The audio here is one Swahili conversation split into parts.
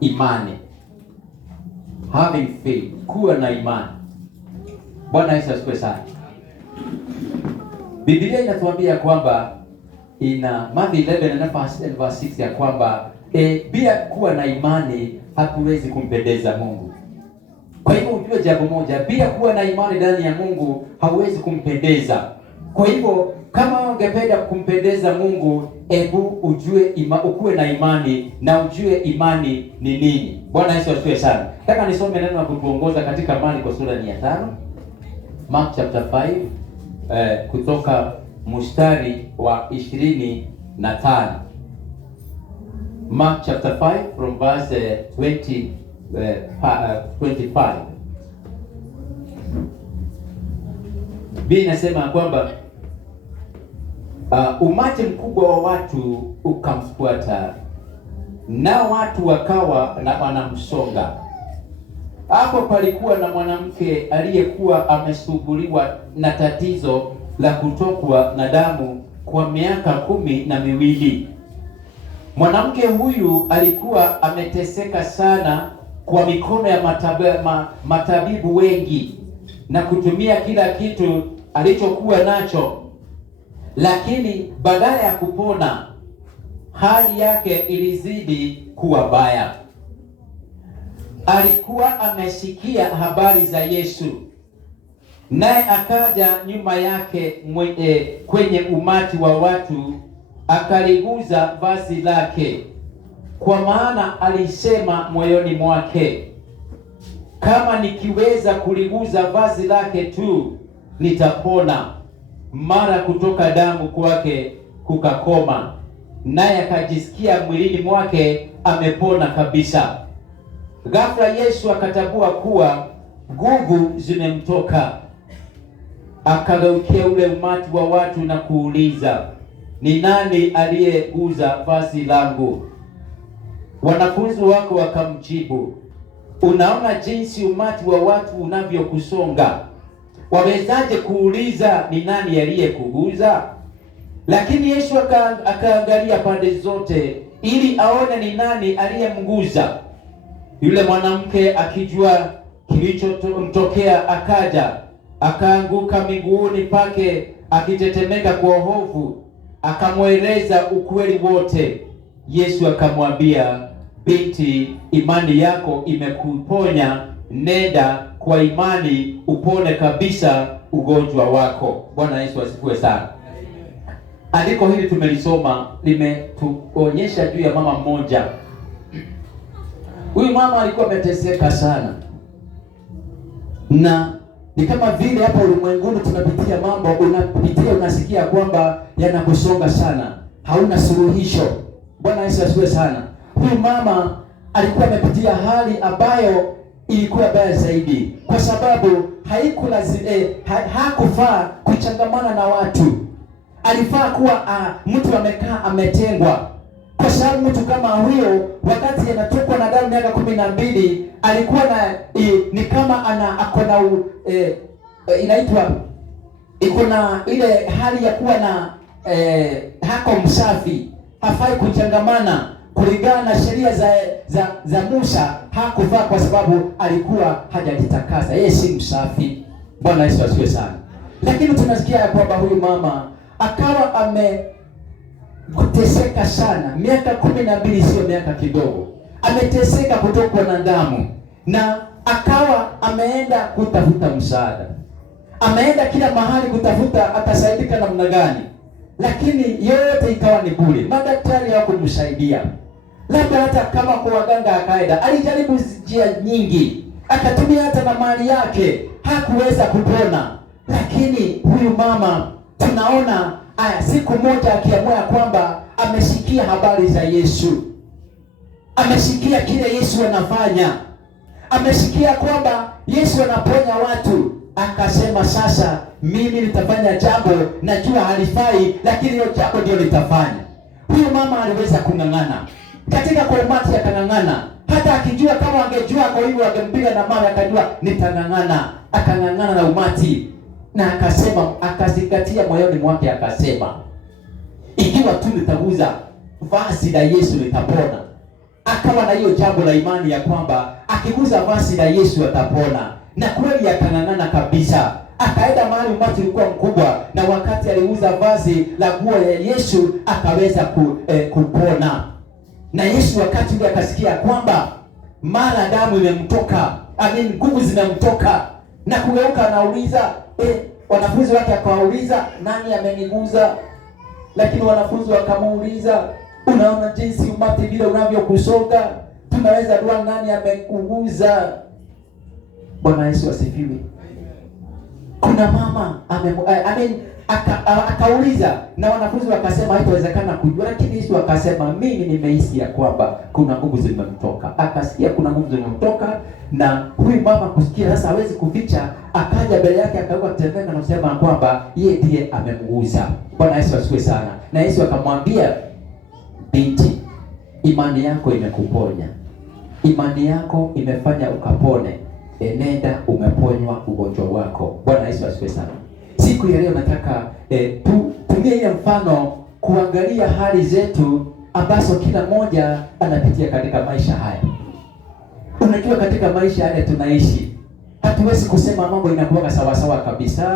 imani, having faith, kuwa na imani. Bwana Yesu asifiwe sana. Biblia inatuambia kwamba ina Matthew 11:6 ya kwamba bila kuwa na imani hatuwezi kumpendeza Mungu. Kwa hivyo ujue jambo moja, bila kuwa na imani ndani ya Mungu hauwezi kumpendeza. Kwa hivyo kama ungependa kumpendeza Mungu, hebu ukuwe na imani na ujue imani ni nini. Bwana Yesu asifiwe sana. Nataka nisome neno la kutuongoza katika Marko sura ya 5. Mark chapter 5 kutoka mstari wa 25. Mark chapter 5 from verse 25. Biblia inasema kwamba umati mkubwa wa watu ukamfuata, na watu wakawa wanamsonga. Hapo palikuwa na mwanamke aliyekuwa amesumbuliwa na tatizo la kutokwa na damu kwa miaka 12. Mwanamke huyu alikuwa ameteseka sana kwa mikono ya matabibu wengi na kutumia kila kitu alichokuwa nacho, lakini badala ya kupona, hali yake ilizidi kuwa baya. Alikuwa amesikia habari za Yesu, naye akaja nyuma yake kwenye umati wa watu, akaliguza vazi lake, kwa maana alisema moyoni mwake, kama nikiweza kuliguza vazi lake tu nitapona. Mara kutoka damu kwake kukakoma, naye akajisikia mwilini mwake amepona kabisa. Ghafla Yesu akatambua kuwa nguvu zimemtoka. Akageukia ule umati wa watu na kuuliza, ni nani aliyeguza vazi langu? Wanafunzi wako wakamjibu, unaona jinsi umati wa watu unavyokusonga, wawezaje kuuliza ni nani aliyekuguza? Lakini Yesu akaangalia pande zote ili aone ni nani aliyemguza. Yule mwanamke akijua kilichomtokea, akaja akaanguka miguuni pake akitetemeka kwa hofu, akamweleza ukweli wote. Yesu akamwambia, binti, imani yako imekuponya, nenda kwa imani upone kabisa ugonjwa wako. Bwana Yesu asifiwe sana. Andiko hili tumelisoma limetuonyesha juu ya mama mmoja. Huyu mama alikuwa ameteseka sana, na ni kama vile hapa ulimwenguni tunapitia mambo, unasikia kwamba yanakusonga sana, hauna suluhisho. Bwana Yesu asifiwe sana. Huyu mama alikuwa amepitia hali ambayo ilikuwa baya zaidi, kwa sababu hakufaa kuchangamana na watu. Alifaa kuwa mtu amekaa ametengwa, kwa sababu mtu kama huyo wakati anatokwa na damu miaka 12 alikuwa ni kama akona inaitwa ikona ile hali ya kuwa na hako msafi, hafai kuchangamana kulingana na sheria za Musa. Hakufaa kwa sababu alikuwa hajajitakasa, yeye si msafi. Bwana Yesu asifiwe sana. Lakini tunasikia ya kwamba huyu mama akawa ameteseka sana. Miaka 12 sio miaka kidogo. Ameteseka kutokwa na damu, na akawa ameenda kutafuta msaada. Ameenda kila mahali kutafuta atasaidika namna gani, lakini yote ikawa ni bure. Madaktari hawakumsaidia. Labda hata kama kwa waganga akaenda, alijaribu njia nyingi, akatumia hata na mali yake, hakuweza kupona. Lakini huyu mama tunaona siku moja akiamua kwamba amesikia habari za Yesu, amesikia kile Yesu anafanya, amesikia kwamba Yesu anaponya watu, akasema sasa mimi nitafanya jambo najua halifai, lakini hilo jambo ndio nitafanya. Huyu mama aliweza kung'ang'ana katika kwa umati, akang'ang'ana hata akijua kama angejua kwa hivyo angempiga na mawe, akajua nitang'ang'ana. Akang'ang'ana na umati, na akasema, akazingatia moyoni mwake, akasema ikiwa tu nitaguza vazi la Yesu nitapona. akawa na hiyo jambo la imani ya kwamba akiguza vazi la Yesu atapona, na kweli akang'ang'ana kabisa. Akaenda mahali umati ulikuwa mkubwa, na wakati aliuza vazi la nguo ya Yesu akaweza kupona. Na Yesu wakati ule akasikia kwamba mara damu imemtoka, nguvu zimemtoka, na kugeuka anauliza, wanafunzi wake akawauliza, nani ameniguza? Lakini wanafunzi wakamuuliza, unaona jinsi umati vile unavyokusonga, tunaweza jua nani amekuguza? Bwana Yesu asifiwe. Kuna mama akauliza, na wanafunzi wakasema haitawezekana kujua, lakini Yesu akasema, mimi nimehisi ya kwamba kuna nguvu zimemtoka. Akasikia kuna nguvu zimemtoka, na huyu mama kusikia sasa hawezi kuficha, akaja mbele yake akauka kutembea na kusema kwamba yeye ndiye amemguza. Bwana Yesu asifiwe sana. Na Yesu akamwambia, binti, imani yako imekuponya, imani yako imefanya ukapone, enenda umeponywa ugonjwa wako. Bwana Yesu asifiwe sana. Siku ya leo nataka tumie ile mfano kuangalia hali zetu ambazo kila mmoja anapitia katika maisha haya. Unajua, katika maisha haya tunaishi, hatuwezi kusema mambo inakuwa sawa sawa kabisa.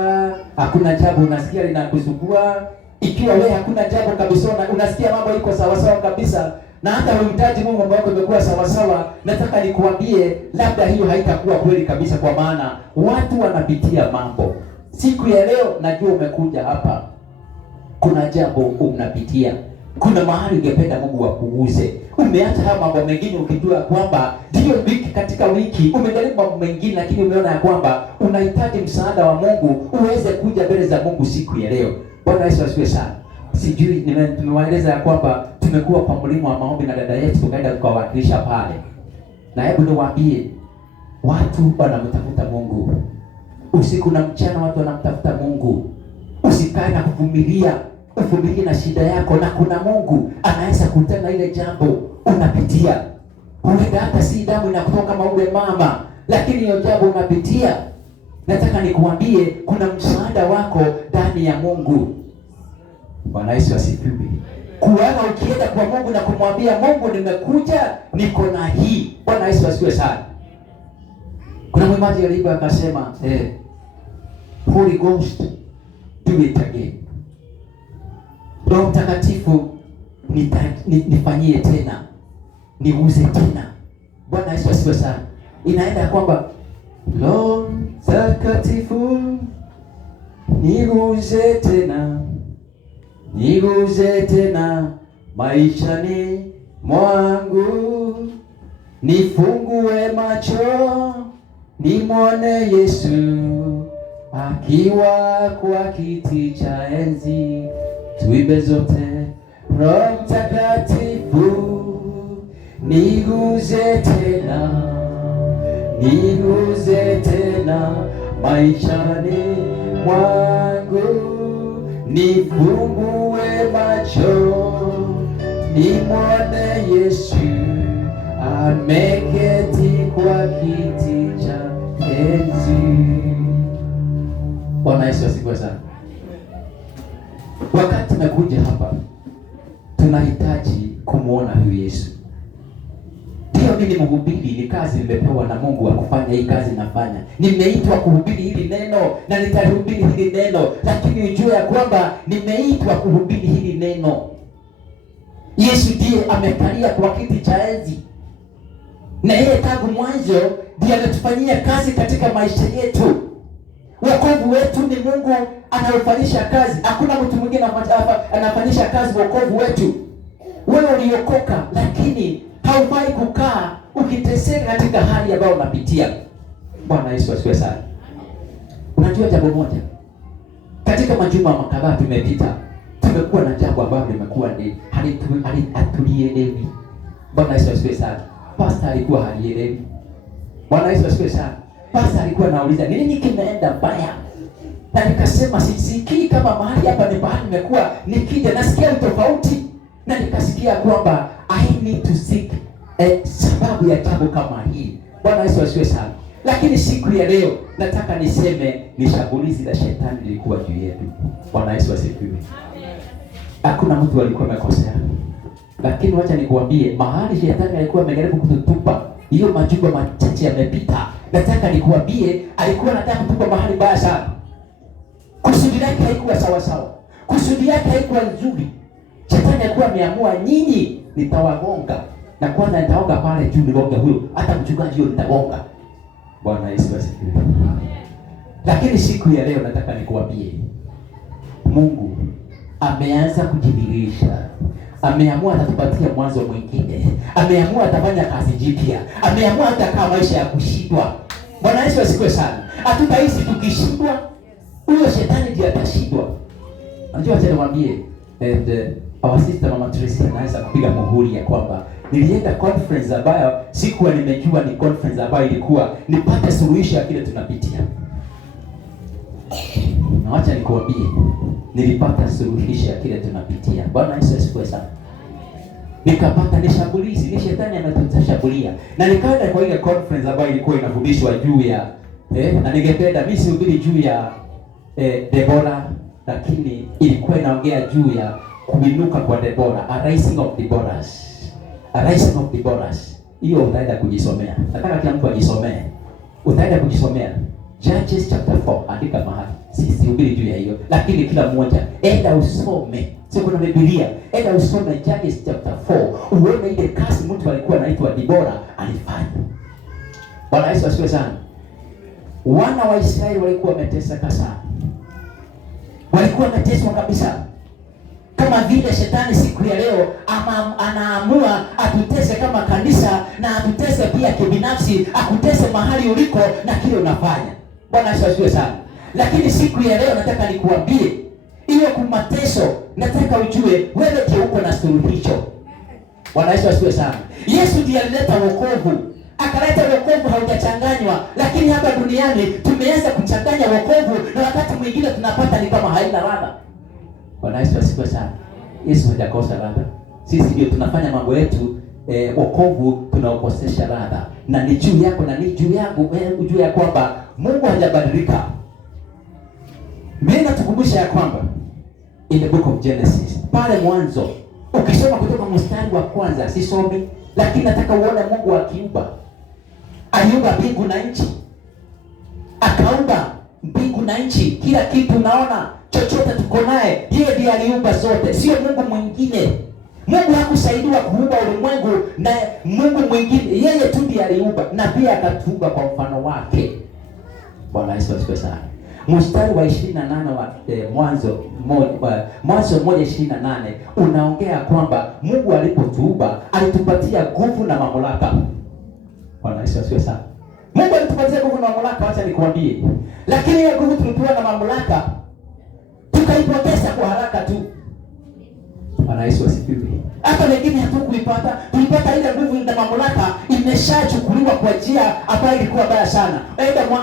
Hakuna jambo unasikia linakusumbua. Ikiwa wewe hakuna jambo kabisa unasikia mambo iko sawa sawa kabisa, na hata unahitaji Mungu mambo yako imekuwa sawa sawa, nataka nikuambie labda hiyo haitakuwa kweli kabisa, kwa maana watu wanapitia mambo. Siku ya leo najua umekuja hapa, kuna jambo unapitia, kuna mahali ungependa Mungu akuguze. Umeacha haya mambo mengine ukijua kwamba ndio wiki katika wiki umejaribu mambo mengine, lakini umeona ya kwamba unahitaji msaada wa Mungu uweze kuja mbele za Mungu siku ya leo. Bwana Yesu asifiwe sana. Sijui nimewaeleza ya kwamba tumekuwa kwa mlima wa maombi na dada yetu, tukaenda tukawakilisha pale. Na hebu niwaambie, watu wanamtafuta Mungu. Usiku na mchana watu wanamtafuta Mungu. Usikae na kuvumilia, uvumilie na shida yako, na kuna Mungu anaweza kutenda ile jambo unapitia. Huenda hata si damu inakutoka kama ule mama, lakini hiyo jambo unapitia, nataka nikuambie kuna msaada wako ndani ya Mungu. Bwana Yesu asifiwe. Kuana ukienda kwa Mungu na kumwambia Mungu, nimekuja niko na hii. Bwana Yesu asifiwe sana. Kuna mwimbaji aliimba akasema, Holy Ghost do it again. Roho Mtakatifu nifanyie tena, niguze tena. Bwana Yesu asifiwe sana. Inaenda kwamba Roho Mtakatifu niguze tena, niguze tena maishani mwangu, nifungue macho nimwone Yesu akiwa kwa kiti cha enzi. Tuimbe zote. Roho Mtakatifu niguze tena, niguze tena maishani mwangu, nifungue macho nimwone Yesu ameketi kwa kiti cha enzi. Bwana Yesu asifiwe sana. Wakati nakuja hapa, tunahitaji kumuona huyu Yesu. Ndio mimi mhubiri, ni kazi nimepewa na Mungu wa kufanya hii kazi nafanya. Nimeitwa kuhubiri hili neno na nitalihubiri hili neno, lakini ujue ya kwamba nimeitwa kuhubiri hili neno. Yesu ndiye amekalia kwa kiti cha enzi, na yeye tangu mwanzo ndiye anatufanyia kazi katika maisha yetu. Wokovu wetu ni Mungu anaufanyisha kazi. Hakuna mtu mwingine anafanyisha kazi wokovu wetu. Wewe uliokoka, lakini haufai kukaa ukiteseka katika hali ambayo unapitia. Bwana Yesu asifiwe sana. Unajua jambo moja, katika majuma kadhaa tumepita, tumekuwa na jambo ambalo limekuwa ni hatulielewi. Bwana Yesu asifiwe sana. Pastor alikuwa halielewi. Bwana Yesu asifiwe sana. Pastor alikuwa anauliza nini kimeenda mbaya, na nikasema sisikii kama mahali hapa ni bahali nimekuwa nikija nasikia tofauti, na nikasikia kwamba I need to seek sababu ya jambo kama hii. Bwana Yesu asifiwe sana. Lakini siku ya leo nataka niseme ni shambulizi la shetani lilikuwa juu yetu. Bwana Yesu asifiwe. Hakuna mtu alikuwa amekosea. Lakini wacha nikuambie, mahali shetani alikuwa amejaribu kututupa, hiyo majumba machache yamepita. Nataka nikuambie, alikuwa anataka kutupa mahali baya sana. Kusudi lake haikuwa sawa sawa. Kusudi yake haikuwa nzuri. Shetani alikuwa ameamua, nyinyi nitawagonga. Na kwanza nitaoga pale juu nigonge huyo. Hata mchungaji huyo nitagonga. Bwana Yesu asifiwe. Lakini siku ya leo nataka nikuambie, Mungu ameanza kujidhihirisha. Ameamua atatupatia mwanzo mwingine. Ameamua atafanya kazi jipya. Ameamua atakaa maisha ya kushindwa. Bwana Yesu asifiwe sana. Hatutaishi tukishindwa. Huyo shetani ndiye atashindwa. Unajua acha niwaambie, our sister Mama Tracy anaweza kupiga muhuri ya kwamba nilienda conference ambayo sikuwa nimejua ni conference ambayo ilikuwa nipate suluhisho ya kile tunapitia. Na acha nikuambie, nilipata suluhisho ya kile tunapitia. Bwana Yesu asifiwe sana. Nikapata ni shambulizi, ni shetani ametushambulia. Na nikaenda kwa ile conference ambayo ilikuwa inafundishwa juu ya na ningependa mimi sihubiri juu ya Deborah, lakini ilikuwa inaongea juu ya kuinuka kwa Deborah, a rising of Deborahs. A rising of Deborahs. Hiyo utaenda kujisomea. Nataka kila mtu ajisomee. Utaenda kujisomea. Judges chapter 4, andika mahali. Sihubiri juu ya hiyo, lakini kila mmoja enda usome. Sio kuna Biblia. Enda usome Judges chapter 4. Uone ile kazi mtu alikuwa anaitwa Deborah alifanya. Bwana Yesu asifiwe sana. Wana wa Israeli walikuwa wameteseka sana. Walikuwa wameteswa kabisa. Kama vile shetani siku ya leo anaamua atutese kama kanisa na atutese pia kibinafsi, akutese mahali uliko na kile unafanya. Bwana Yesu asifiwe sana. Lakini siku ya leo nataka nikuambie, hiyo kumateso, nataka ujue wewe je uko na suluhisho. Bwana Yesu asifiwe sana. Yesu ndiye alileta wokovu. Akaleta wokovu haujachanganywa, lakini hapa duniani tumeanza kuchanganya wokovu na wakati mwingine tunapata ni kama haina ladha. Bwana Yesu asifiwe sana. Yesu hajakosa ladha. Sisi ndio tunafanya mambo yetu, wokovu tunaokosesha ladha. Na ni juu yako na ni juu yangu, ujue ya kwamba Mungu hajabadilika. Mimi natukumbusha ya kwamba in the book of Genesis, pale mwanzo, ukisoma kutoka mstari wa kwanza, sisomi, lakini nataka uone Mungu akiumba. Aliumba mbingu na nchi. Akaumba mbingu na nchi, kila kitu unaona, chochote tuko naye, yeye ndiye aliumba zote, sio Mungu mwingine. Mungu hakusaidiwa kuumba ulimwengu na Mungu mwingine, yeye tu ndiye aliumba na pia akatuumba kwa mfano wake. Bwana Yesu asifiwe sana. Mstari wa 28 wa Mwanzo 1:28 unaongea kwamba Mungu alipotuumba alitupatia nguvu na mamlaka. Bwana Yesu asifiwe sana. Mungu alitupatia nguvu na mamlaka, acha nikwambie. Lakini hiyo nguvu tulipewa na mamlaka tukaipoteza kwa haraka tu. Bwana Yesu asifiwe. Hata wengine hatukuipata, tulipata ile nguvu na mamlaka imeshachukuliwa kwa njia ambayo ilikuwa mbaya sana.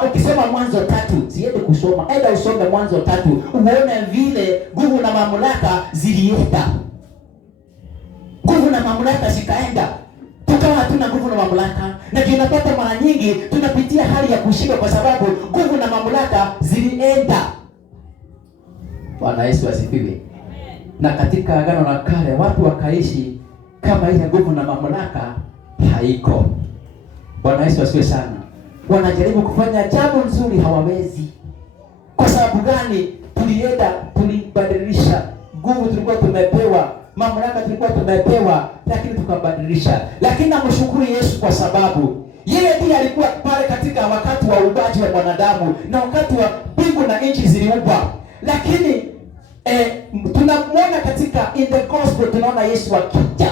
Ukisema Mwanzo 3, siende kusoma. Enda usome Mwanzo 3, uone vile nguvu na mamlaka zilienda. Nguvu na mamlaka zikaenda. Tukawa hatuna nguvu na mamlaka. Na tunapata mara nyingi tunapitia hali ya kushindwa kwa sababu nguvu na mamlaka zilienda. Bwana Yesu asifiwe. Na katika Agano la Kale watu wakaishi kama ile nguvu na mamlaka haiko. Bwana Yesu asifiwe sana. Wanajaribu kufanya jambo nzuri hawawezi. Kwa sababu gani? Tulibadilisha nguvu tulikuwa tumepewa, mamlaka tulikuwa tumepewa, lakini tukabadilisha. Lakini namshukuru Yesu kwa sababu yeye ndiye alikuwa pale katika wakati wa uumbaji wa mwanadamu na wakati wa mbingu na nchi ziliumbwa. Lakini tunamwona katika in the gospel, tunaona Yesu akija.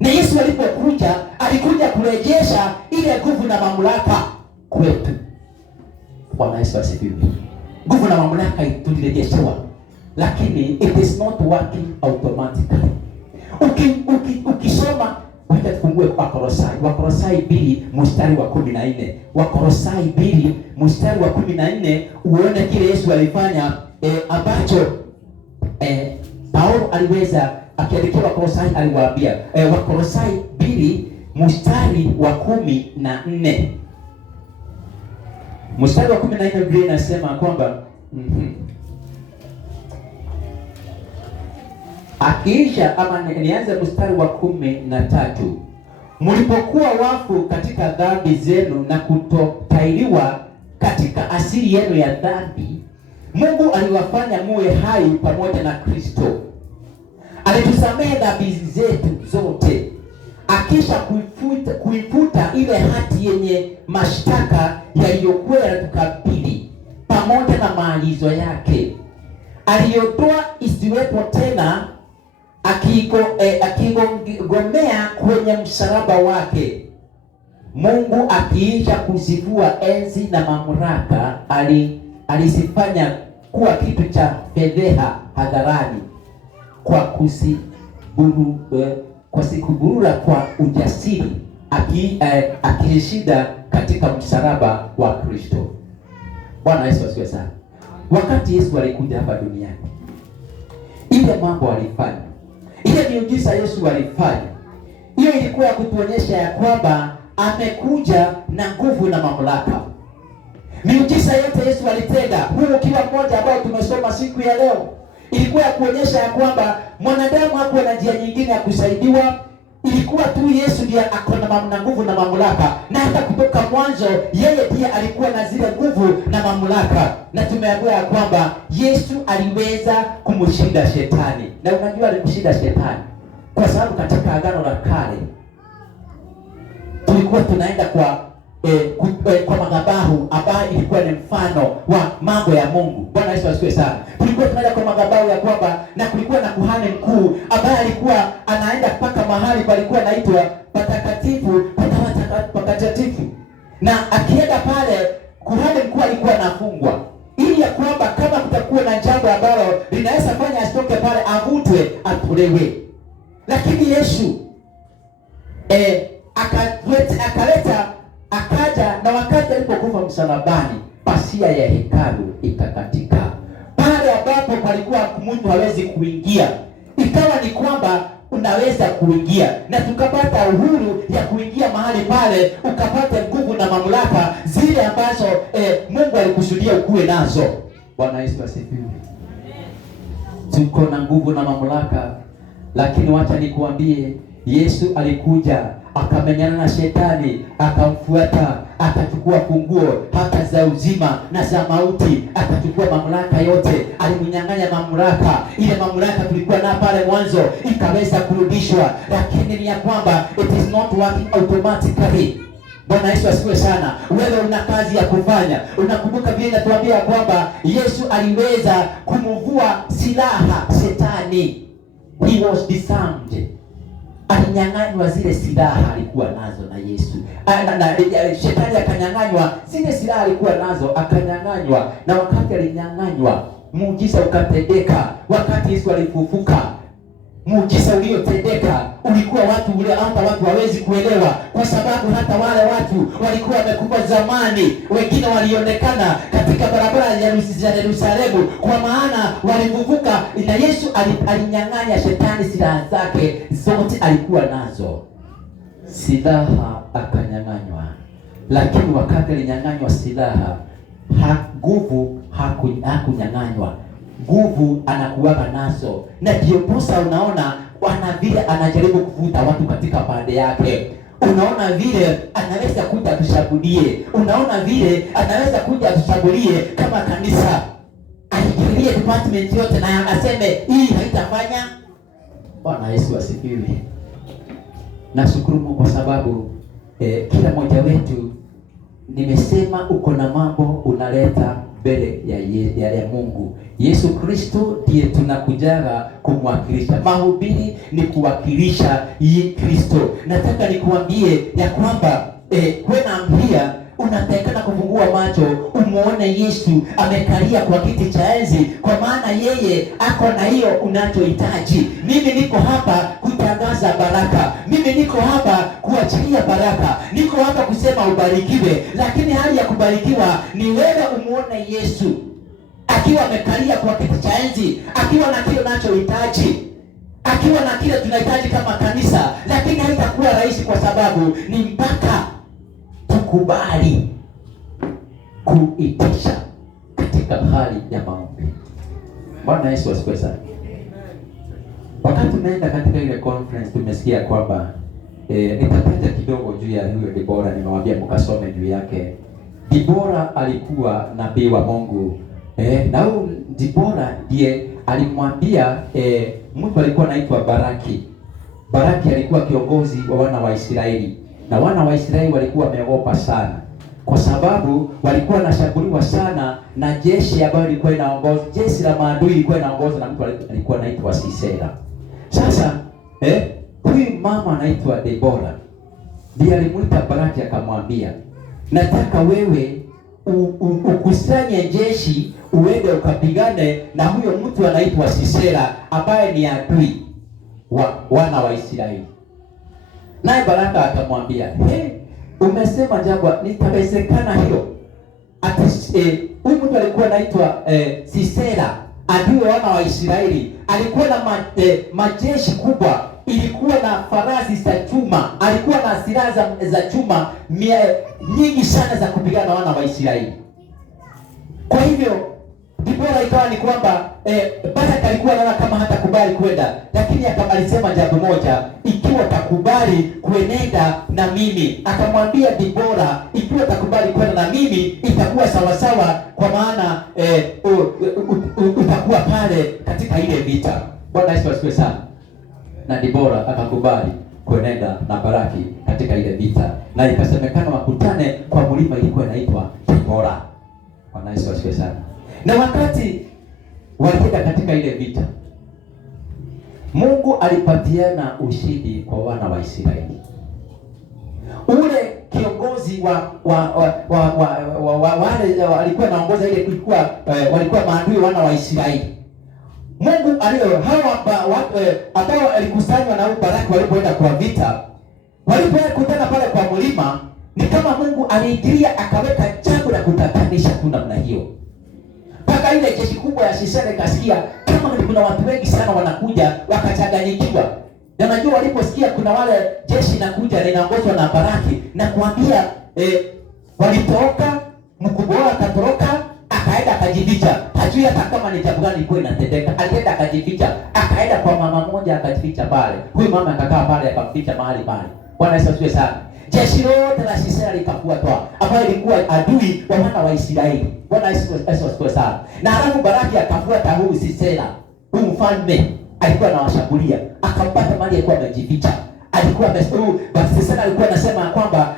Na Yesu alipokuja, alikuja kurejesha ile nguvu na mamlaka kwetu. Bwana Yesu asifiwe. Nguvu na mamlaka tulirejeshwa, lakini it is not working automatically. Ukisoma, wacha tufungue Wakolosai 2:14. Wakolosai 2:14 uone kile Yesu alifanya ambacho Paulo aliweza akiandikia Wakolosai, aliwaambia Wakolosai 2:14. Mstari wa 14 Biblia inasema kwamba Akiisha ama nianze mstari wa 13. Mlipokuwa wafu katika dhambi zenu na kutotahiriwa katika asili yenu ya dhambi, Mungu aliwafanya muwe hai pamoja na Kristo. Alitusamehe dhambi zetu zote, akisha kuifuta ile hati yenye mashtaka yaliyokuwa yanatukabili pamoja na maagizo yake. Aliondoa isiwepo tena, akigomea kwenye msalaba wake. Mungu akiisha kuzivua enzi na mamlaka, alisifanya kuwa kitu cha fedheha hadharani kwa kusiburura kwa ujasiri, akishinda katika msalaba wa Kristo. Bwana Yesu asifiwe sana. Wakati Yesu alikuja hapa duniani, ile mambo alifanya, ile miujiza Yesu alifanya, hiyo ilikuwa ya kutuonyesha ya kwamba amekuja na nguvu na mamlaka. Miujiza yote Yesu alitenda, huu ukiwa mmoja ambao tumesoma siku ya leo, ilikuwa ya kuonyesha ya kwamba mwanadamu hakuwa na njia nyingine ya kusaidiwa. Ilikuwa tu Yesu ndiye akona na nguvu na mamlaka, na hata kutoka mwanzo yeye pia alikuwa na zile nguvu na mamlaka. Na tumeambiwa ya kwamba Yesu aliweza kumshinda shetani. Na unajua alimshinda shetani kwa sababu katika Agano la Kale tulikuwa tunaenda kwa madhabahu ambayo ilikuwa ni mfano wa mambo ya Mungu. Bwana Yesu asifiwe sana. Tulikuwa tunaenda kwa madhabahu ya kwamba, na kulikuwa na kuhani mkuu ambaye alikuwa anaenda mpaka mahali palikuwa naitwa patakatifu patakatifu, na akienda pale kuhani mkuu alikuwa anafungwa ili ya kwamba kama kutakuwa na jambo ambalo linaweza fanya asitoke pale, avutwe, atolewe. Lakini Yesu akaja, na wakati alipokufa msalabani, pasia ya hekalu ikakatika. Pale ambapo palikuwa mtu hawezi kuingia, ikawa ni kwamba unaweza kuingia, na tukapata uhuru ya kuingia mahali pale, ukapata nguvu na mamlaka zile ambazo Mungu alikusudia ukuwe nazo. Bwana Yesu asifiwe. Tuko na nguvu na mamlaka, lakini wacha nikuambie, Yesu alikuja akamenyana na shetani, akamfuata, akachukua funguo hata za uzima na za mauti, akachukua mamlaka yote, alimnyang'anya mamlaka. Ile mamlaka tulikuwa na pale mwanzo ikaweza kurudishwa, lakini ni ya kwamba it is not working automatically. Bwana Yesu asifiwe sana. Wewe una kazi ya kufanya. Unakumbuka vile natuambia kwamba Yesu aliweza kumvua silaha shetani. He was disarmed. Alinyang'anywa zile silaha alikuwa nazo na Yesu. Shetani akanyang'anywa zile silaha alikuwa nazo, akanyang'anywa. Na wakati alinyang'anywa, muujiza ukatendeka. Wakati Yesu alifufuka, muujiza uliotendeka ulikuwa hata watu hawezi kuelewa, kwa sababu hata wale watu walikuwa wamekufa zamani, wengine walionekana katika barabara ya Yerusalemu, kwa maana walifufuka. Na Yesu alinyang'anya shetani silaha zake zote alikuwa nazo. Silaha akanyang'anywa, lakini wakati alinyang'anywa silaha, nguvu hakunyang'anywa. Nguvu anakuwaga nazo, na ndio posa unaona wana vile anajaribu kuvuta watu katika pande yake. Unaona vile anaweza kuja atushambulie, unaona vile anaweza kuja atushambulie kama kanisa, aingilie department yote na aseme hii haitafanya. Bwana Yesu asifiwe. Nashukuru Mungu kwa sababu kila mmoja wetu, nimesema uko na mambo unaleta mbele ya Mungu. Yesu Kristo ndiye tunakujaga kumwakilisha. Mahubiri ni kuwakilisha Kristo. Nataka nikuambie ya kwamba when I'm here, unatakana kufungua macho umuone Yesu amekalia kwa kiti cha enzi, kwa maana yeye ako na hiyo unachohitaji. Mimi niko hapa kutangaza baraka, mimi niko hapa kuachilia baraka, niko hapa kusema ubarikiwe. Lakini hali ya kubarikiwa ni wewe umuone Yesu akiwa amekalia kwa kiti cha enzi, akiwa na kile unachohitaji, akiwa na kile tunahitaji kama kanisa. Lakini haitakuwa rahisi, kwa sababu ni mpaka tukubali kuitisha katika hali ya maombi. Bwana Yesu asifiwe sana. Wakati tumeenda katika ile conference tumesikia kwamba nitataja kidogo juu ya huyo Debora, nimewaambia mkasome juu yake. Debora alikuwa nabii wa Mungu. Na huyo Debora ndiye alimwambia mtu alikuwa anaitwa Baraki. Baraki alikuwa kiongozi wa wana wa Israeli. Na wana wa Israeli walikuwa wameogopa sana, kwa sababu walikuwa wanashambuliwa sana na jeshi ambayo ilikuwa inaongoza, jeshi la maadui ilikuwa inaongozwa na mtu alikuwa anaitwa Sisera. Sasa huyu mama anaitwa Debora ndiye alimuita Baraki akamwambia, nataka wewe ukusanye jeshi uende ukapigane na huyo mtu anaitwa Sisera ambaye ni adui wa wana wa Israeli. Naye Baraka akamwambia, umesema jambo litawezekana hilo? Ati huyu mtu alikuwa anaitwa Sisera, adui wa wana wa Israeli, alikuwa na majeshi kubwa, ilikuwa na farasi za chuma, alikuwa na silaha za chuma nyingi sana za kupigana na wana wa Israeli. Kwa hivyo Debora ikawa ni kwamba Baraka alikuwa anaona kama hatakubali kwenda, lakini alisema jambo moja, ikiwa takubali kuenenda na mimi. Akamwambia Debora, ikiwa takubali kwenda na mimi itakuwa sawa sawa, kwa maana utakuwa pale katika ile vita. Bwana Yesu asifiwe sana. Na Debora akakubali kuenenda na Baraki katika ile vita, na ikasemekana wakutane kwa mlima ilikuwa inaitwa Debora. Bwana Yesu asifiwe sana. Na wakati walienda katika ile vita, Mungu alipatiana ushindi kwa wana wa Israeli. Ule kiongozi wale walikuwa naongoza ile kulikuwa walikuwa maadui wana wa Israeli. Mungu ambao alikusanywa na Baraki walipoenda kwa vita, walipokutana pale kwa mlima, ni kama Mungu aliingilia akaweka jambo la kutatanisha tu namna hiyo. Mpaka ile jeshi kubwa ya Sisera ikasikia kama kuna watu wengi sana wanakuja, wakachanganyikiwa. Na najua waliposikia kuna wale jeshi inakuja linaongozwa na Baraki, na kuambia walitoka, mkubwa wao akatoroka, akaenda akajificha. Hajui hata kama ni jambo gani ilikuwa inatendeka. Alienda akajificha, akaenda kwa mama mmoja akajificha pale. Huyu mama akakaa pale akamficha mahali pale. Bwana Yesu asifiwe sana. Jeshi lote la Sisera likafuatwa, ambayo ilikuwa adui wa wana wa Israeli. Bwana Yesu asifiwe sana. Na halafu Baraki akafuata huyu Sisera, huyu mfalme alikuwa anawashambulia, akampata mahali alikuwa amejificha. Alikuwa basi Sisera alikuwa anasema kwamba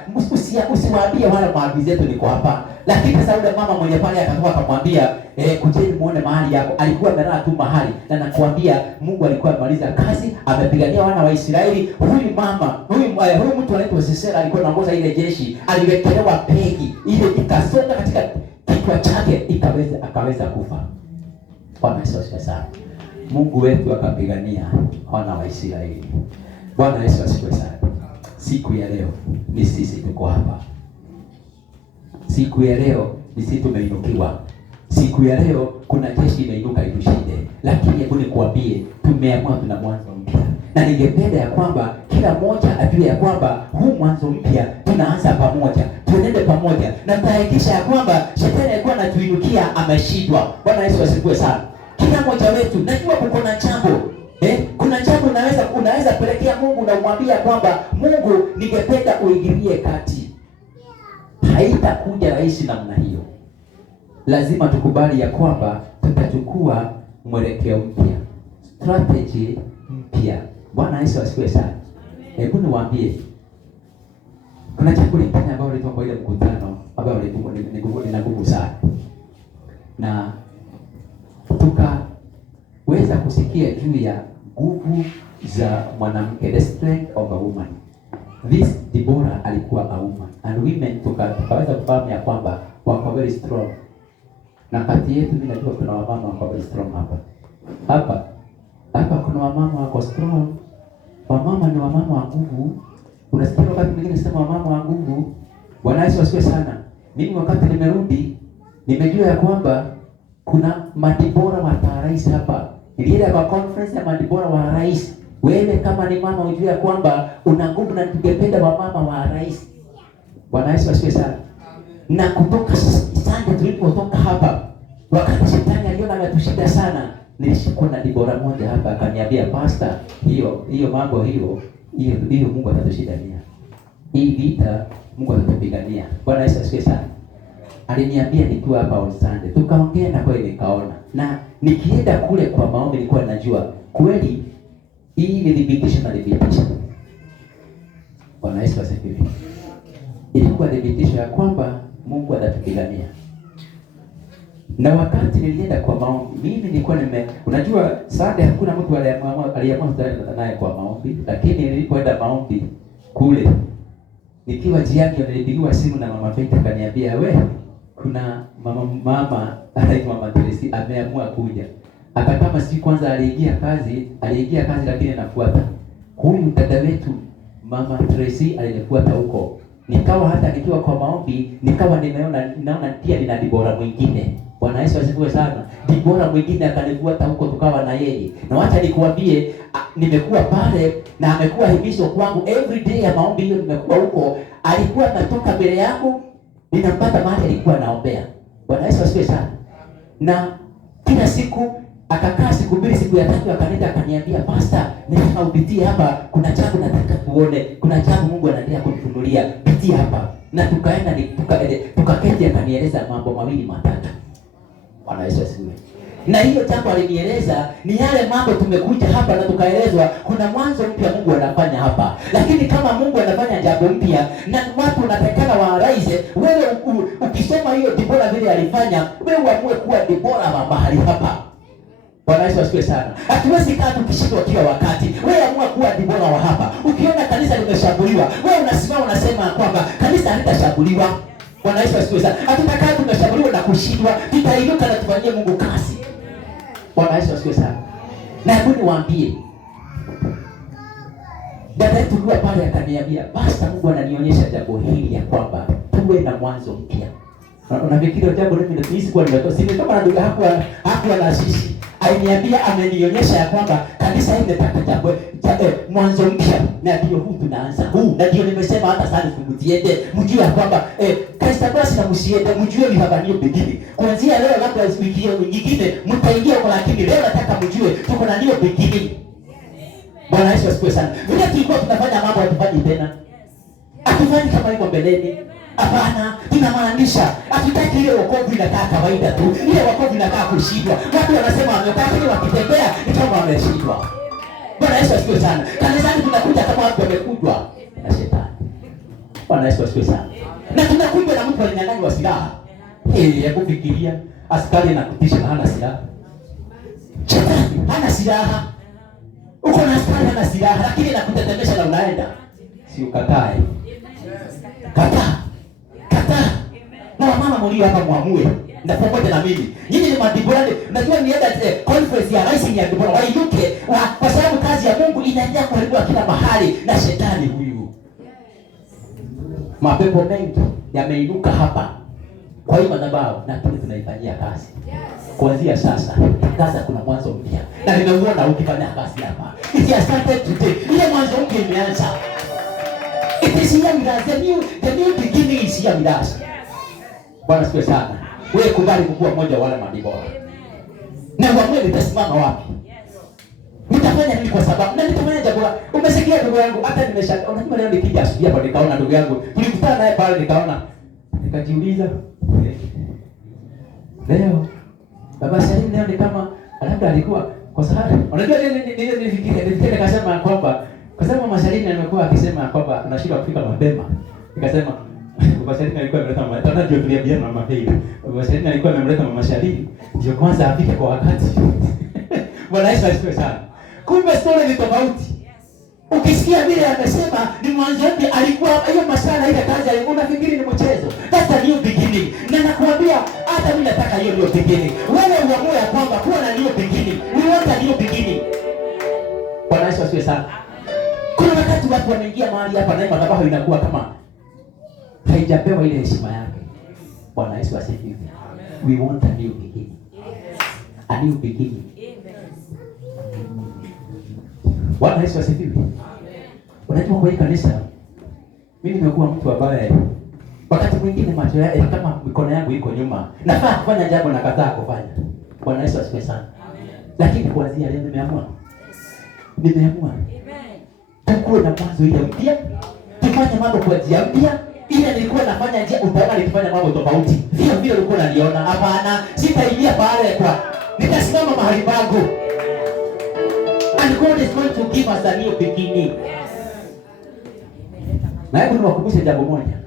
usiwaambie wale maadui zetu niko hapa. Lakini sasa yule mama mwenye pale akatoka akamwambia, kujeni muone mahali yako. Alikuwa amelala tu mahali, na nakwambia Mungu alikuwa amaliza kazi, amepigania wana wa Israeli. Huyu mama, huyu mtu anaitwa Sisera alikuwa anaongoza ile jeshi, aliwekelewa pegi ile ikasonga katika kichwa chake, akaweza kufa. Bwana Yesu asifiwe sana. Mungu wetu akapigania wana wa Israeli. Bwana Yesu asifiwe sana. Siku ya leo ni sisi tuko hapa. Siku ya leo ni sisi tumeinukiwa. Siku ya leo kuna jeshi imeinuka itushinde. Lakini hebu nikwambie, tumeamua tuna mwanzo mpya. Na ningependa ya kwamba kila mmoja ajue ya kwamba huu mwanzo mpya tunaanza pamoja. Tuenende pamoja. Na tutahakikisha ya kwamba shetani alikuwa anatuinukia ameshindwa. Bwana Yesu asifiwe sana. Kila mmoja wetu najua kuko na jambo. Kuna jambo unaweza pelekea Mungu na umwambia kwamba Mungu, ningependa uingilie kati. Haitakuja rahisi namna hiyo. Lazima tukubali ya kwamba tutachukua mwelekeo mpya, strategy mpya. Bwana Yesu asifiwe sana. Hebu niwaambie, kuna jambo lingine ambalo lilitoka kwa ile mkutano ambao ni ngumu sana, na tukaweza kusikia juu ya nguvu za mwanamke, the strength of a woman. This Debora alikuwa a woman, and women tukaweza kufahamu ya kwamba wako very strong. Na kati yetu mimi najua kuna wamama wako very strong hapa kuna wamama wako strong. Wamama ni wamama wa nguvu. Unasikia wakati mwingine sema wamama wa nguvu. Bwana Yesu asifiwe sana. Mimi wakati nimerudi nimejua ya kwamba kuna madibora wa rais hapa. Nilienda kwa conference ya madibora wa rais. Wewe kama ni mama ujue ya kwamba una nguvu, na tungependa wamama wa rais. Bwana Yesu asifiwe sana. Na kutoka Sunday tulipotoka hapa, wakati shetani aliona ametushinda sana, nilishikwa na Dibora moja hapa akaniambia, pastor, hiyo mambo hiyo Mungu atatushindania. Hii vita Mungu atatupigania. Bwana Yesu asifiwe sana. Aliniambia nikiwa hapa on Sunday. Tukaongea na kweli nikaona. Na nikienda kule kwa maombi nilikuwa najua kweli hii ni thibitisho na thibitisho. Bwana Yesu asifiwe. Ilikuwa thibitisho ya kwamba Mungu atatupigania. Na wakati nilienda kwa maombi, mimi nilikuwa unajua Sunday hakuna mtu aliyeamua naye kwa maombi, lakini nilipoenda maombi kule nikiwa jiani nilipigiwa simu na mama Faith akaniambia, we kuna mama anaitwa Mama Tracy ameamua kuja. Hata kama si kwanza aliingia kazi lakini anafuata. Huyu dada wetu Mama Tracy alinifuata huko. Nikawa hata nikiwa kwa maombi nikawa naona pia nina Dibora mwingine. Bwana Yesu asifiwe sana. Dibora mwingine akanifuata huko tukawa na yeye. Na wacha nikuambie nimekuwa pale na amekuwa himizo kwangu every day ya maombi hiyo nimekuwa huko. Alikuwa anatoka mbele yangu ninampata mahali alikuwa anaombea. Bwana Yesu asifiwe sana. Na kila siku akakaa siku mbili, siku ya tatu akanita akaniambia, pastor, nataka upitie hapa, kuna jambo nataka tuone, kuna jambo Mungu anaendelea kunifunulia, pitia hapa. Na tukaenda tukaketi akanieleza mambo mawili matatu. Bwana Yesu asifiwe. Na hiyo jambo alinieleza ni yale mambo tumekuja hapa na tukaelezwa kuna mwanzo mpya Mungu anafanya hapa. Lakini kama Mungu anafanya jambo mpya na watu wanatakana waaraise, wewe ukisoma hiyo Dibora vile alifanya, wewe uamue kuwa Dibora wa mahali hapa. Bwana Yesu asifiwe sana. Hatuwezi kaa tukishindwa kila wakati. Wewe amua kuwa Dibora wa hapa. Ukiona kanisa limeshambuliwa, wewe unasimama unasema kwamba kanisa halitashambuliwa. Bwana Yesu asifiwe sana. Hatutakaa tumeshambuliwa na kushindwa, tutainuka na tufanyie Mungu kazi. Bwana Yesu asifiwe sana. Na hebu niwaambie, dada yetu kwa pale akaniambia, pastor, Mungu ananionyesha jambo hili ya kwamba tuwe na mwanzo mpya. Unafikiri jambo hili ndio kwa nimetoka sisi kama ndugu hakuwa na sisi. Aliniambia amenionyesha ya kwamba kanisa hili linataka jambo mwanzo mpya, na ndio huu tunaanza huu. Na ndio nimesema hata sasa tumutiende mjue ya kwamba kanisa basi na msiende mjue ni hapa ndio beginning. Kuanzia leo labda wiki nyingine mtaingia kwa, lakini leo nataka mjue tuko na ndio beginning. Bwana Yesu asifiwe sana. Vile tulikuwa tunafanya mambo hatufanyi tena. Hatufanyi kama hivyo mbeleni. Hapana, tunamaanisha hatutaki ile wokovu inakaa kawaida tu. Ile wokovu inakaa kushindwa. Watu wanasema wamekaa kile wakitembea ni kama wameshindwa. Bwana Yesu asifiwe sana. Kanisani tunakuja kama watu wamekujwa na shetani. Bwana Yesu asifiwe sana. Na tunakuja na mtu alinyang'anywa silaha. Ya kufikiria askari na kutisha na hana silaha. Shetani hana silaha. Uko na askari hana silaha lakini anakutetemesha na unaenda. Si ukatae. Kataa. Na mama mlio hapa muamue na pamoja na mimi. Nyinyi ni Madibora. Najua nienda conference ya rais ya Dibora wainuke kwa sababu kazi ya Mungu inaendelea kuharibiwa kila mahali na shetani huyu. Mapepo mengi yameinuka hapa kwa hiyo madhabahu na tunaifanyia kazi. Kuanzia sasa kaza kuna mwanzo mpya. Na nimeuona ukifanya kazi hapa. It has started today. Ile mwanzo mpya imeanza. It is here with us. The new beginning is here with us. Bwana asifiwe sana. Wewe kubali kuwa mmoja wale Madibora. Na uamue nitasimama wapi? Nitafanya nini kwa sababu? Na nitafanya jambo. Umesikia ndugu yangu, hata nimeshangaa. Unajua leo nikija asubuhi hapa nikaona ndugu yangu. Tulikutana naye pale nikajiuliza. Leo baba Salim leo ni kama labda alikuwa kwa sababu unajua nilifikiria nikasema kwamba kwa sababu Mama Salim amekuwa akisema kwamba anashindwa kufika mapema. Nikasema Baba Salim alikuwa ameleta mama. Tunajua tuliambiana na Mama Faith. Baba Salim alikuwa amemleta Mama Salim ndio kwanza afike kwa wakati. Bwana Yesu asifiwe sana. Kumbe story ni tofauti. Ukisikia vile amesema ni mwanzo mpya, alikuwa hiyo masala ile kazi alikuwa nafikiri ni mchezo. That's a new beginning. Na nakwambia hata mimi nataka hiyo new beginning. Wewe uamue kwamba kuwa na new beginning. We want a new beginning. Bwana Yesu asifiwe sana. Kuna wakati watu wanaingia mahali hapa na madhabahu inakuwa kama haijapewa ile heshima yake. Bwana Yesu asifiwe. We want a new beginning. A new beginning. Bwana Yesu asifiwe. Unajua kwa hii kanisa mimi nimekuwa mtu ambaye wakati mwingine macho yake kama mikono yangu iko nyuma. Nafaa kufanya jambo na kataa kufanya. Bwana Yesu asifiwe sana. Lakini kuanzia leo nimeamua. Tukuwe na mwanzo ile mpya. Tufanye mambo kwa njia mpya. Ile nilikuwa nafanya njia, utaona nikifanya mambo tofauti. Vile ulikuwa unaniona. Hapana, sitaingia pale kwa. Nitasimama mahali pangu. And God is going to give us a new beginning. Na hebu niwakumbushe jambo moja.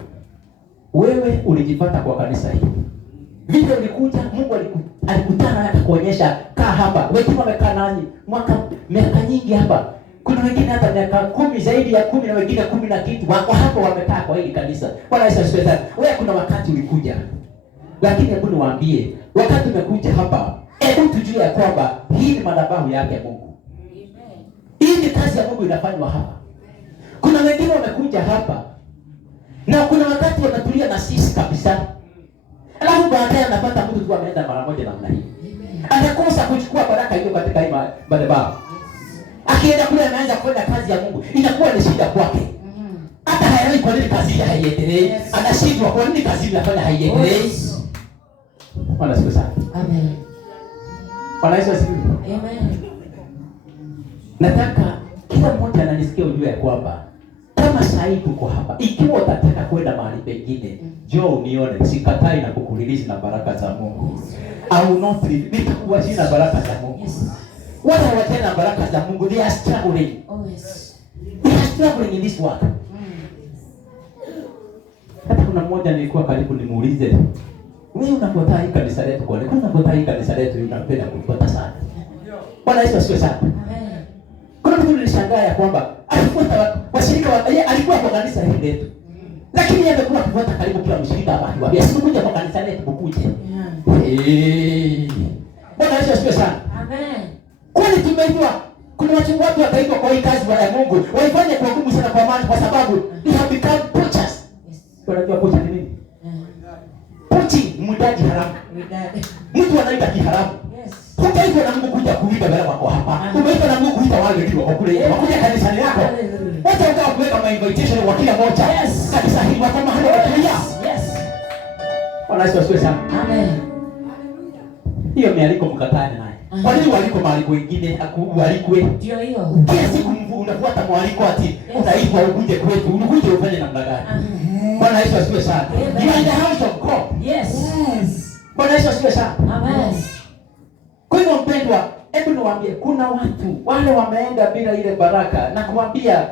Wewe ulijipata kwa kanisa hili. Vile ulikuja, Mungu alikutana na kuonyesha kaa hapa. Wengine wamekaa nani? Miaka nyingi hapa. Kuna wengine hata miaka 10 zaidi ya 10 na wengine 10 na kitu. Wako hapo wamekaa kwa hili kanisa. Bwana Yesu asifiwe sana. Wewe kuna wakati ulikuja. Lakini hebu niwaambie, wakati umekuja hapa, hebu tujue ya kwamba hii ni madhabahu yake Mungu. Hii ni kazi ya Mungu inafanywa hapa. Kuna wengine wamekuja hapa na kuna wakati wanatulia na sisi kabisa. Alafu baadaye anapata mtu tu ameenda mara moja namna hii. Anakosa kuchukua baraka hiyo katika hii madhabahu. Akienda kule anaanza kufanya kazi ya Mungu, inakuwa ni shida kwake. Hata haelewi kwa nini kazi haiendelei. Anashindwa kwa nini kazi inafanya haiendelei. Bwana asifiwe sana. Amen. Bwana Yesu asifiwe. Amen. Nataka kila mmoja ananisikia ujue kwamba kama sasa tuko hapa, ikiwa utataka kwenda mahali pengine, njoo unione, sikatai na kukuliliza na baraka za Mungu. Au not nitakuwa sina baraka za Mungu. Wale hawatenda na baraka za Mungu, they are struggling. They are struggling in this work. Hata kuna mmoja nilikuwa karibu nimuulize, wewe unafuata hii kanisa letu kwa nini? Unafuata hii kanisa letu unapenda kufuata sana. Bwana Yesu asifiwe sana. Kuna mtu nilishangaa ya kwamba alifuata washirika yeye alikuwa kwa kanisa hili letu. Lakini yeye amekuwa akifuata karibu kila mshirika hapa akiwaambia sikuja kwa kanisa letu bukuje. Bwana Yesu asifiwe sana. Amen. Kwani tumeitwa kuna watu wataitwa kwa hii kazi ya Mungu. Waifanye kwa nguvu sana kwa maana kwa sababu they have become poachers. Unajua poacher ni nini? Poaching, mwidaji haramu. Mtu anaita kiharamu. Hujaitwa na Mungu kuja kuiba baraka wako hapa. Umeitwa na Mungu kuita wale ndio wako kule. Wakuja kanisani lako. Wote unataka kuweka ma invitation kwa kila moja. Kanisa hili wako mahali watulia. Bwana Yesu asifiwe sana. Amen. Hiyo mialiko mkatane naye. Kwa nini waliko mwaliko wengine akualikwe? Ndio hiyo. Kila siku unafuata mwaliko ati utaitwa ukuje kwetu. Unakuje ufanye namna gani? Bwana Yesu asifiwe sana. You are in the house of God. Yes. Bwana Yesu asifiwe sana. Amen. Kwa hivyo mpendwa, hebu niwaambie kuna watu wale wameenda bila ile baraka na kuambia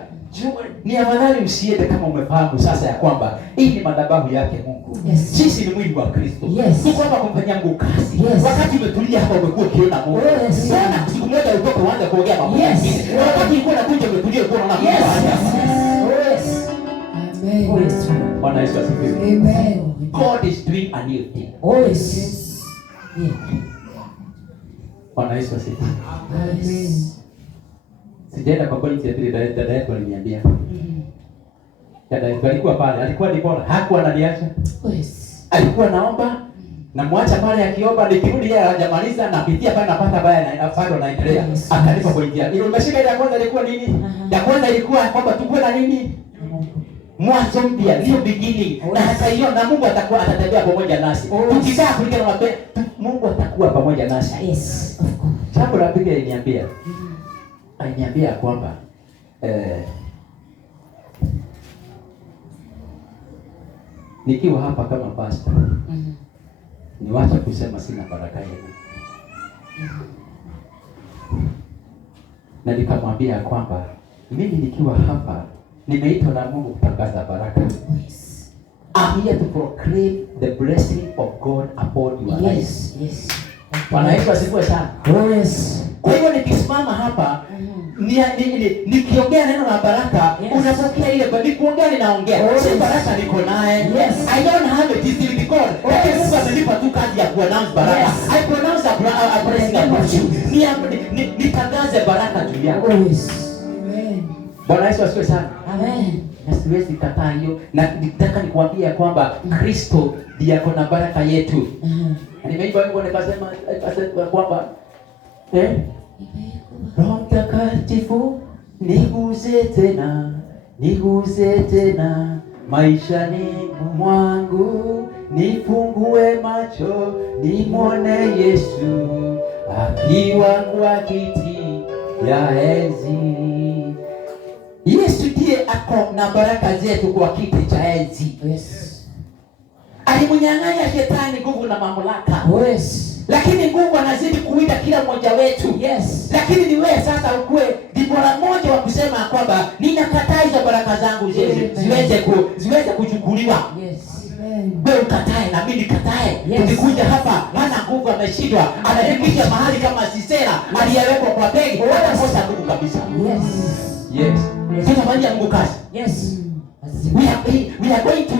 ni afadhali usiende kama umefahamu sasa ya kwamba hii ni madhabahu yake Mungu. Sisi ni mwili wa Kristo. Tuko hapa kumfanyia Mungu kazi. Wakati umetulia hapa umekuwa ukiona Mungu. Sana siku moja utoke uanze kuongea mambo mengine. Wakati ulikuwa unakuja umetulia uko unaona Mungu hapa. Amen. Bwana Yesu asifiwe. Amen. God is doing a new thing. Yes. Yeah. Bwana Yesu asifiwe. Amen. Sijaenda kwa kweli pili dada yetu aliniambia. Dada yetu alikuwa pale, alikuwa ni bora, hakuwa ananiacha. Yes. Alikuwa naomba na muacha pale akiomba, nikirudi yeye hajamaliza na pitia pale napata baya na bado naendelea. Akanipa kwa njia. Ile umeshika ile ya kwanza ilikuwa nini? Ya kwanza ilikuwa kwamba tukue na nini? Mwanzo mpya, new beginning. Na hata hiyo na Mungu atakuwa atatembea pamoja nasi. Tukikaa kulingana na mapenzi, Mungu atakuwa pamoja nasi. Yes, of course. Jambo la pili aliniambia kwamba nikiwa hapa kama pastor niwache kusema sina baraka yenu. Na nikamwambia kwamba mimi nikiwa hapa nimeitwa na Mungu kutangaza baraka. I'm here to proclaim the blessing of God upon your life. Yes. Bwana Yesu asifiwe sana. Yes. Kwa hivyo nikisimama hapa nikiongea neno la baraka, unapokea ile kwa nikuongea ninaongea. Si baraka niko naye. I don't have it is in God. Okay, Mungu amenipa tu kazi ya kuannounce baraka. I pronounce a blessing upon you. Nitangaze baraka juu yako. Amen. Bwana Yesu asifiwe sana. Amen. Na siwezi kataa hiyo, na nitaka nikuambia kwamba Kristo ndiye ako na baraka yetu. Nimeimba wimbo nikasema kwamba Roho Mtakatifu niguze tena maishani mwangu, nifungue macho nimwone Yesu akiwa kwa kiti ya enzi. Yesu ndiye ako na baraka zetu kwa kiti cha enzi. Yes. Alimunyang'anya shetani nguvu na mamlaka. Yes. Lakini nguvu anazidi kuita kila mmoja wetu. Yes. Lakini ni wewe sasa ukue dibora moja wa kusema kwamba ninakataa hizo baraka zangu ziweze kuchukuliwa. Yes. Wewe ukatae na mimi nikatae. Ukikuja hapa hana nguvu, ameshindwa, anafikisha mahali kama Sisera aliyewekwa kwa begi, hata kosa nguvu kabisa. Yes. Yes. Tunafanyia Mungu kazi. Yes. We are going to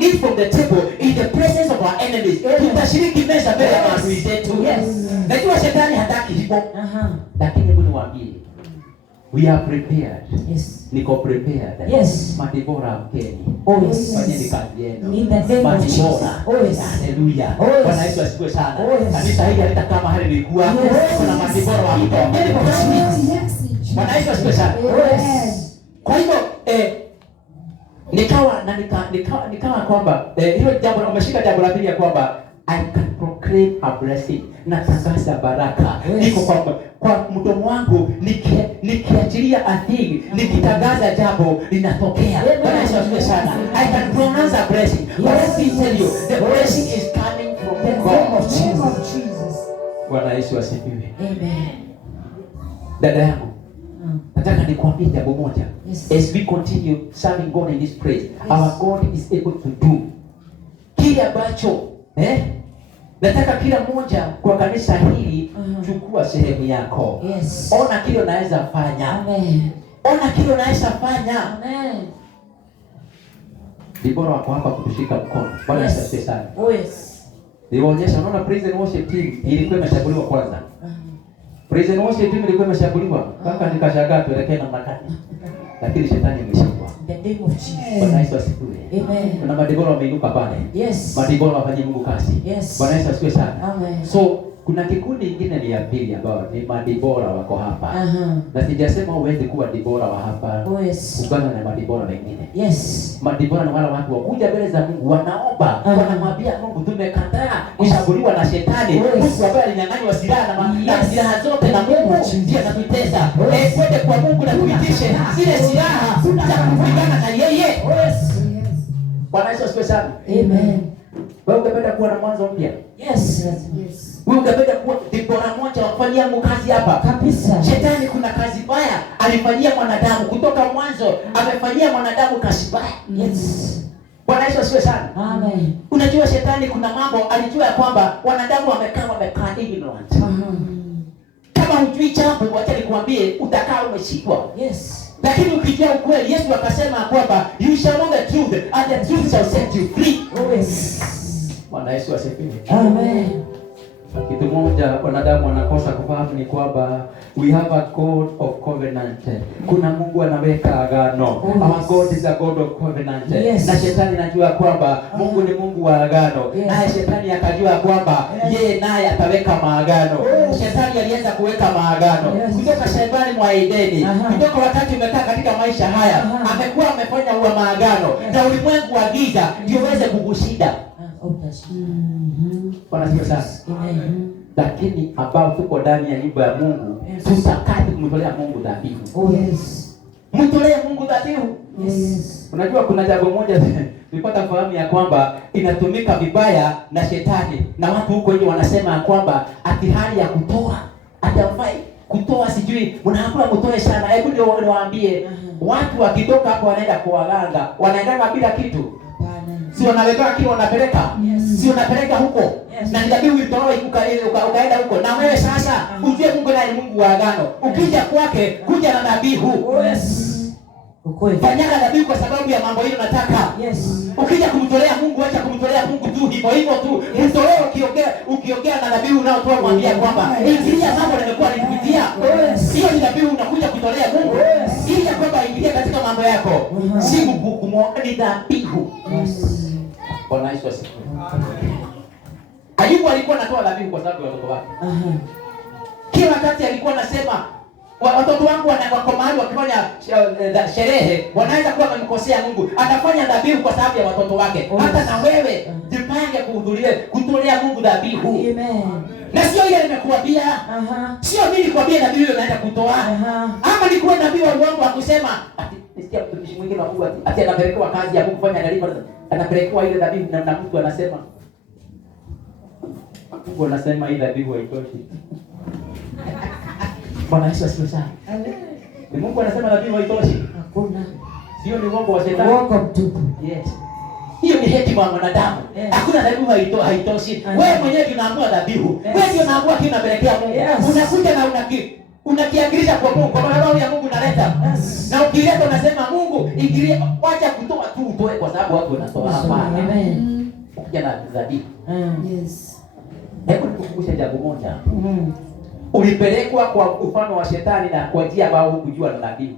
eat from the table in the presence of our enemies. Tutashiriki meza mbele ya maadui zetu. Yes. Najua shetani hataki hivyo. Lakini hebu niwaambie, we are prepared. Yes. Niko prepared. Yes. Madibora mkeni. Oh yes. Fanyeni kazi yenu. In the name of Jesus. Oh yes. Hallelujah. Oh yes. Bwana Yesu asifiwe sana. Oh yes. Kanisa hili halitakaa mahali lilikuwa. Yes. Kuna madibora wa mkeni. Bwana Yesu asifiwe sana. Oh yes. Kwa hivyo nikawa kwamba hilo jambo umeshika jambo la pili ya kwamba I can proclaim a blessing, natangaza baraka. Yes. Niko kwa mdomo wangu nikiachilia a thing, nikitangaza jambo linatokea. Bwana Yesu asifiwe sana. I can pronounce a blessing. Let me tell you, the blessing is coming from The God. name of Jesus. Bwana Yesu asifiwe. Amen. Dada yangu, nataka nikwambie jambo moja. Yes. As we continue serving God in this place, yes, our God is able to do kile ambacho nataka kila mmoja kwa kanisa hili chukua sehemu yako. Yes. Ona kile unaweza fanya. Amen. Ona kile unaweza fanya. Amen. Ni bora wako hapa kutushika mkono. Bwana Yes. asifiwe sana. Oh yes. Niwaonyesha, unaona praise and worship team ilikuwa imeshabuliwa kwanza. Praise and worship team ilikuwa imeshabuliwa. Mpaka nikashangaa tuelekee namna gani. Lakini shetani ameshindwa. The name of Jesus. Bwana Yesu asifiwe. Amen. Kuna madibora wameinuka pale. Yes. Madibora wafanye Mungu kazi. Yes. Bwana Yesu asifiwe sana. Amen. So kuna kikundi kingine ni ya pili ambao ni madibora wako hapa. Na sijasema uweze kuwa dibora wa hapa. Oh yes. Ungana na madibora wengine. Yes. Madibora ni wale watu wakuja mbele za Mungu, wanaomba, wanamwambia Mungu tumekataa kushambuliwa na shetani. Mungu ambaye alinyang'anywa silaha na silaha zote na Mungu ndiye anatutesa. Twende kwa Mungu na tuitishe zile silaha za kupigana na yeye. Yes. Bwana Yesu asifiwe sana. Amen. Wewe ungependa kuwa na mwanzo mpya? Yes. Yes. Wewe ungependa kuwa dibora moja wafanyia Mungu kazi hapa? Kabisa. Shetani kuna kazi mbaya alifanyia mwanadamu kutoka mwanzo, amefanyia mwanadamu kazi mbaya. Yes. Bwana Yesu asifiwe sana. Amen. Unajua shetani kuna mambo alijua kwamba wanadamu wamekaa ignorant. Kama hujui jambo, wacha nikwambie utakaa umeshikwa. Yes. Lakini ukijua ukweli, Yesu akasema kwamba you shall know the truth and the truth shall set you free. Oh yes. Bwana Yesu asifiwe. Amen. Kitu moja wanadamu wanakosa kufahamu ni kwamba we have a God of covenant. Kuna Mungu anaweka agano. Our God is a God of covenant. Yes. Na shetani anajua kwamba Mungu ni Mungu wa agano. Yes. Naye shetani akajua kwamba yeye naye ataweka maagano. Shetani alianza kuweka maagano kutoka shambani mwa Edeni. Kutoka wakati umekaa katika maisha haya, amekuwa amefanya huwa maagano na ulimwengu wa giza ndio uweze kukushinda. Bwana sifa sana. Lakini ambao tuko ndani ya nyumba ya Mungu, tutakati kumtolea Mungu dhabihu. Oh yes. Mtolee Mungu dhabihu. Yes. Unajua kuna jambo moja nilipata fahamu ya kwamba inatumika vibaya na shetani, na watu huko nje wanasema kwamba ati hali ya kutoa atafai kutoa, sijui mnaambiwa mtoe sana. Hebu ndio niwaambie, watu wakitoka hapo wanaenda kwa waganga, wanaenda bila kitu. Si wanaweka kile wanapeleka. Yes. Si unapeleka huko. Yes. Na dhabihu ilitolewa ukaenda huko. Na wewe sasa ujue Mungu naye Mungu wa agano. Ukija kwake kuja na dhabihu. Yes. Ukweli. Fanyana dhabihu kwa sababu ya mambo hilo nataka. Yes. Ukija kumtolea Mungu, acha kumtolea Mungu tu hivyo tu. Yes. Mtolee ukiongea na dhabihu unaotoa mwambia kwamba ingilia mambo nimekuwa nikipitia. Yes. Hiyo ni dhabihu unakuja kutolea Mungu. Yes. Ili kwamba ingilia katika mambo yako. Si kumwomba ni dhabihu. Yes. Bwana Yesu asifiwe. Ayubu alikuwa anatoa dhabihu kwa sababu ya watoto wake. Kila wakati alikuwa anasema watoto wangu wako mahali wakifanya sherehe, wanaweza kuwa wamemkosea Mungu. Atafanya dhabihu kwa sababu ya watoto wake. Hata na wewe jipange kuhudhuria kutolea Mungu dhabihu. Amen. Na sio ile nimekuambia. Sio mimi nikwambie nabii yule anaenda kutoa. Ama ni kwa nabii wa uongo akusema ati nisikia mtumishi mwingine wa Mungu ati anapelekewa kazi ya Mungu kufanya delivery. Anapelekewa ile dhabihu na mtu anasema Mungu anasema ile dhabihu haitoshi. Bwana Yesu asifiwe sana. Amen. Mungu anasema dhabihu haitoshi. Hakuna. Sio ni uongo wa shetani. Uongo mtupu. Yes. Hiyo ni hekima ya mwanadamu. Hakuna dhabihu haitoshi. Wewe mwenyewe unaamua dhabihu. Wewe ndio unaamua kile unapelekea Mungu. Unakuja na unakiangilisha kwa Mungu. Kwa maana ya Mungu unaleta. Na ukileta unasema Mungu, ingilia, acha kutoa tu utoe kwa sababu watu wanatoa hapa. Amen. Ukija na dhabihu. Yes. Hebu nikukumbushe jambo moja. Ulipelekwa kwa ufano wa shetani na kwa njia ambayo hukujua na dhabihu.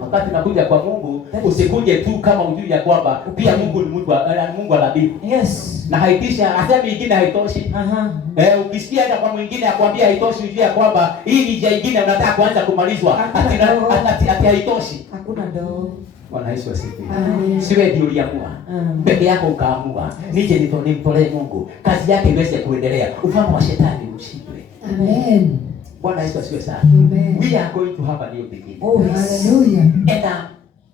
Wakati unakuja kwa Mungu, usikuje tu kama ujui ya kwamba pia Mungu ni Mungu wa dhabihu. Yes. Na haitisha hata nyingine haitoshi. Ukisikia hata kwa mwingine akwambia haitoshi, ujue ya kwamba hii ni njia nyingine unataka kuanza kumalizwa. Ati haitoshi. Hakuna ndo. Bwana Yesu asifiwe. Siwe ndio uliamua. Peke yako ukaamua. Nije nimtolee Mungu. Kazi yake iweze kuendelea. Ufano wa shetani ushindwe. Amen. Bwana Yesu asifiwe sana. Amen. We are going to have a new beginning. Oh, hallelujah. And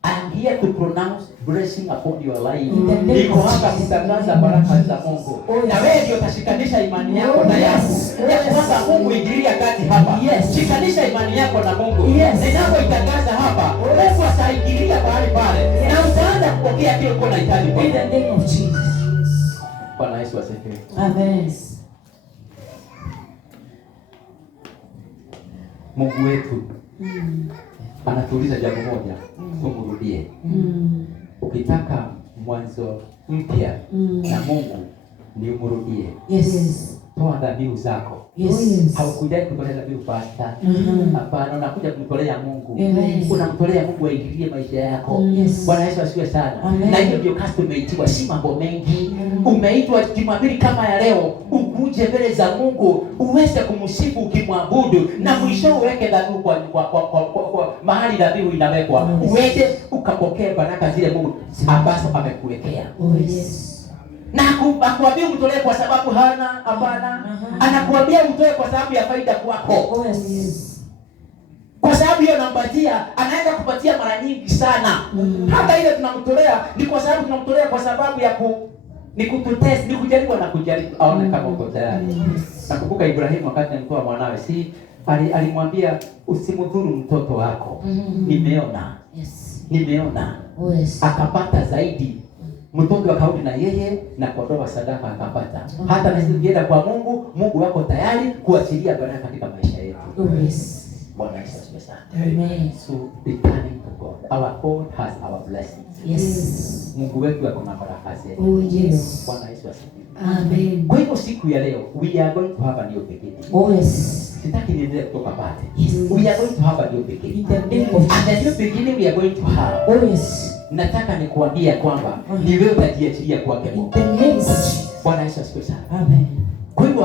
I am here to pronounce blessing upon your life. Niko hapa kutangaza baraka za Mungu. Na wewe ndio utashikanisha imani yako na yangu. Ya kwamba Mungu ingilia kati hapa. Shikanisha imani yako na Mungu. Ninapoitangaza hapa, Mungu ataingilia mahali pale. Na utaanza kupokea kile uko unahitaji. In the name of Jesus. Bwana Yesu asifiwe. Amen. Mungu wetu anatuuliza jambo moja, tumrudie. Ukitaka mwanzo mpya na Mungu ni umrudie. Yes. Toa dhabihu zako. Yes. Haukujai kutolea dhabihu pasta. Hapana, unakuja kumtolea Mungu. Yes. Unamtolea Mungu aingilie maisha yako. Yes. Bwana Yesu asifiwe sana. Amen. Na hiyo ndio kazi umeitiwa, si mambo mengi. Umeitwa Jumapili kama ya leo, ukuje mbele za Mungu, uweze kumsifu ukimwabudu, na mwisho uweke dhabihu kwa mahali dhabihu inawekwa. Uweze ukapokea baraka zile Mungu ambazo amekuwekea. Yes. Na akuambia utolee kwa sababu hana, hapana. Anakuambia utoe kwa sababu ya faida kwako. Yes. Kwa sababu hiyo nampatia, anaweza kupatia mara nyingi sana. Hata ile tunamtolea ni kwa sababu tunamtolea kwa sababu ya ni kututest, ni kujaribu na kujaribu aone kama uko tayari. Nakumbuka Ibrahimu wakati alimtoa mwanawe, alimwambia usimdhuru mtoto wako. Nimeona. Yes. Nimeona. Yes. Akapata zaidi. Mtoto akarudi na yeye na kutoa sadaka akapata. Hata na sisi tukienda kwa Mungu, Mungu wako tayari kuachilia baraka katika maisha yetu. Yes. Bwana Yesu asifiwe sana. Amen. So returning to God. Our God has our blessings. Yes. Mungu wetu ako na baraka zetu. Oh yes. Bwana Yesu asifiwe. Amen. Kwa hivyo siku ya leo we are going to have a new beginning. Oh yes. Sitaki niendelee kutoka pale. Yes. We are going to have a new beginning. In the name of And the new beginning we are going to have. Oh yes. Nataka nikuambie kwamba ni wewe utajiachilia kwake Mungu. In the name of Jesus. Bwana Yesu asifiwe sana. Amen. Kwa hivyo